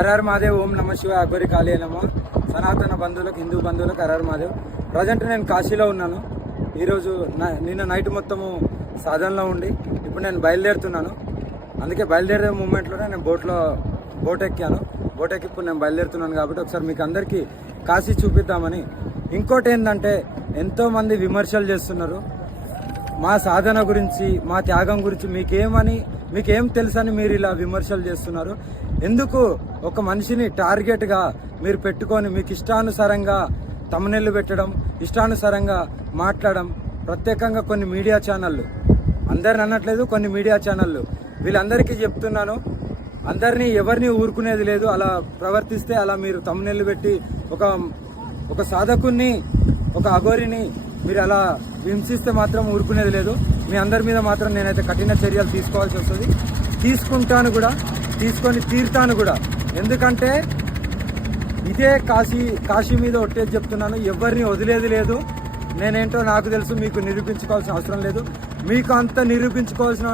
హరహర్ మహాదేవ్. ఓం నమ శివ. అఘోరి కాళీ నమ. సనాతన బంధువులకు, హిందూ బంధువులకు హరహర్ మహాదేవ్. ప్రజెంట్ నేను కాశీలో ఉన్నాను. ఈరోజు నిన్న నైట్ మొత్తము సాధనలో ఉండి ఇప్పుడు నేను బయలుదేరుతున్నాను. అందుకే బయలుదేరే మూమెంట్లోనే నేను బోట్ ఎక్కాను. బోట్ ఎక్కి ఇప్పుడు నేను బయలుదేరుతున్నాను కాబట్టి ఒకసారి మీకు అందరికీ కాశీ చూపిద్దామని. ఇంకోటి ఏంటంటే, ఎంతోమంది విమర్శలు చేస్తున్నారు మా సాధన గురించి, మా త్యాగం గురించి. మీకేం తెలుసని మీరు ఇలా విమర్శలు చేస్తున్నారు? ఎందుకు ఒక మనిషిని టార్గెట్గా మీరు పెట్టుకొని మీకు ఇష్టానుసారంగా తమ్మునెళ్ళు పెట్టడం, ఇష్టానుసారంగా మాట్లాడడం? ప్రత్యేకంగా కొన్ని మీడియా ఛానళ్ళు, అందరిని అనట్లేదు, కొన్ని మీడియా ఛానళ్ళు, వీళ్ళందరికీ చెప్తున్నాను, అందరినీ ఎవరిని ఊరుకునేది లేదు. అలా ప్రవర్తిస్తే, అలా మీరు తమ్మునెళ్ళు పెట్టి ఒక సాధకుని, ఒక అఘోరిని మీరు అలా హింసిస్తే మాత్రం ఊరుకునేది లేదు. మీ అందరి మీద మాత్రం నేనైతే కఠిన చర్యలు తీసుకోవాల్సి వస్తుంది. తీసుకుంటాను కూడా, తీసుకొని తీరుతాను కూడా. ఎందుకంటే ఇదే కాశీ మీద ఒట్టేది చెప్తున్నాను, ఎవరిని వదిలేది లేదు. నేనేంటో నాకు తెలుసు, మీకు నిరూపించుకోవాల్సిన అవసరం లేదు. మీకు అంత నిరూపించుకోవాల్సిన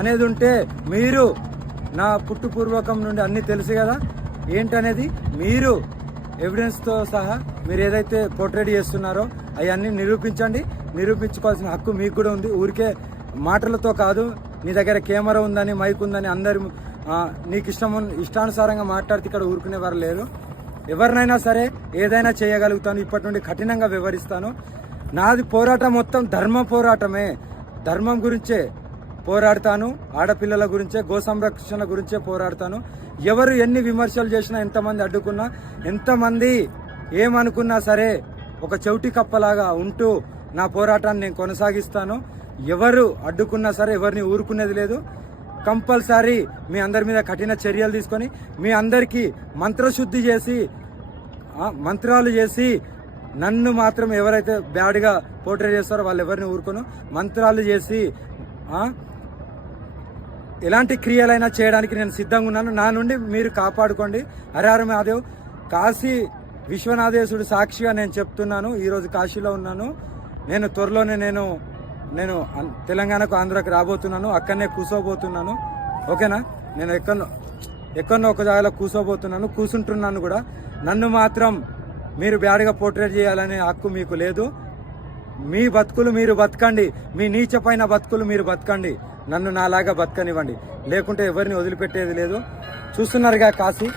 అనేది ఉంటే మీరు నా పుట్టుపూర్వకం నుండి అన్నీ తెలుసు కదా ఏంటనేది. మీరు ఎవిడెన్స్తో సహా మీరు ఏదైతే పోర్ట్రేట్ చేస్తున్నారో అవన్నీ నిరూపించండి. నిరూపించుకోవాల్సిన హక్కు మీకు కూడా ఉంది. ఊరికే మాటలతో కాదు. నీ దగ్గర కెమెరా ఉందని, మైక్ ఉందని అందరు నీకు ఇష్టానుసారంగా మాట్లాడితే ఇక్కడ ఊరుకునేవారు లేరు. ఎవరినైనా సరే ఏదైనా చేయగలుగుతాను. ఇప్పటి నుండి కఠినంగా వివరిస్తాను. నాది పోరాటం మొత్తం ధర్మ పోరాటమే. ధర్మం గురించే పోరాడతాను. ఆడపిల్లల గురించే, గో సంరక్షణ గురించే పోరాడతాను. ఎవరు ఎన్ని విమర్శలు చేసినా, ఎంతమంది అడ్డుకున్నా, ఎంతమంది ఏమనుకున్నా సరే ఒక చెవిటి కప్పలాగా ఉంటూ నా పోరాటాన్ని నేను కొనసాగిస్తాను. ఎవరు అడ్డుకున్నా సరే ఎవరిని ఊరుకునేది లేదు. కంపల్సరీ మీ అందరి మీద కఠిన చర్యలు తీసుకొని, మీ అందరికీ మంత్రశుద్ధి చేసి, మంత్రాలు చేసి, నన్ను మాత్రం ఎవరైతే బ్యాడ్గా పోర్ట్రేట్ చేస్తారో వాళ్ళు ఎవరిని ఊరుకోను. మంత్రాలు చేసి ఎలాంటి క్రియలైనా చేయడానికి నేను సిద్ధంగా ఉన్నాను. నా నుండి మీరు కాపాడుకోండి. హరహర్ మహాదేవ్. కాశీ విశ్వనాథేశ్వరుడు సాక్షిగా నేను చెప్తున్నాను. ఈరోజు కాశీలో ఉన్నాను. నేను త్వరలోనే నేను తెలంగాణకు, ఆంధ్రాకి రాబోతున్నాను. అక్కడనే కూర్చోబోతున్నాను. ఓకేనా? నేను ఎక్కడో ఒక జాగాలో కూర్చుంటున్నాను కూడా. నన్ను మాత్రం మీరు బ్యాడ్గా పోర్ట్రేట్ చేయాలనే హక్కు మీకు లేదు. మీ బతుకులు మీరు బతకండి. మీ నీచపైన బతుకులు మీరు బతకండి. నన్ను నాలాగా బతకనివ్వండి. లేకుంటే ఎవరిని వదిలిపెట్టేది లేదు. చూస్తున్నారుగా కాశీ.